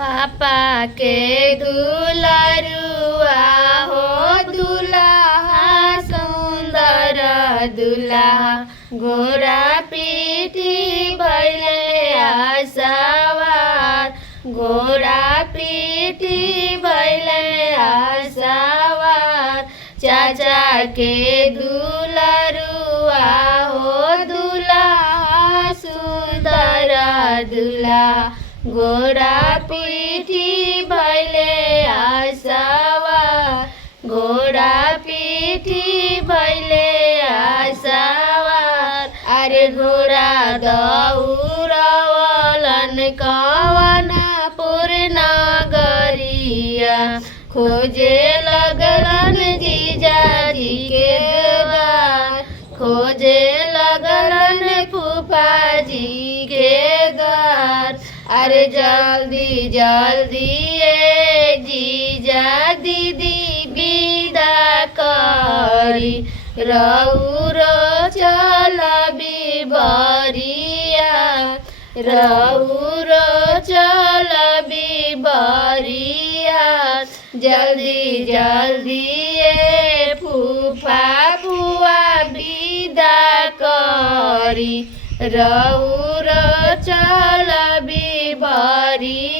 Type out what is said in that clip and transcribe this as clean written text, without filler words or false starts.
पापा के दुलारुआ हो दुल्हा सुंदर दुल्हा घोड़ा पीठी भैले आसवार घोड़ा पीठी भैले आसवार चाचा के दुलारुआ हो दुल्हा सुंदर दुल्हा घोड़ा पीठी भैले आसवार घोड़ा पीठी भैले आसवार अरे घोड़ा दौड़वलन कवना पूर्ण गरिया खोजे लगलन जीजाजी के द्वार खोजे लगलन फूफाजी के द्वार अरे जल्दी जल्दी ए जीजा दीदी विदा करी रौरो चलबी बरिया रौरो चलबी बरिया जल्दी जल्दी ए फूफा बुआ विदा करी रौरो चलबी बरिया।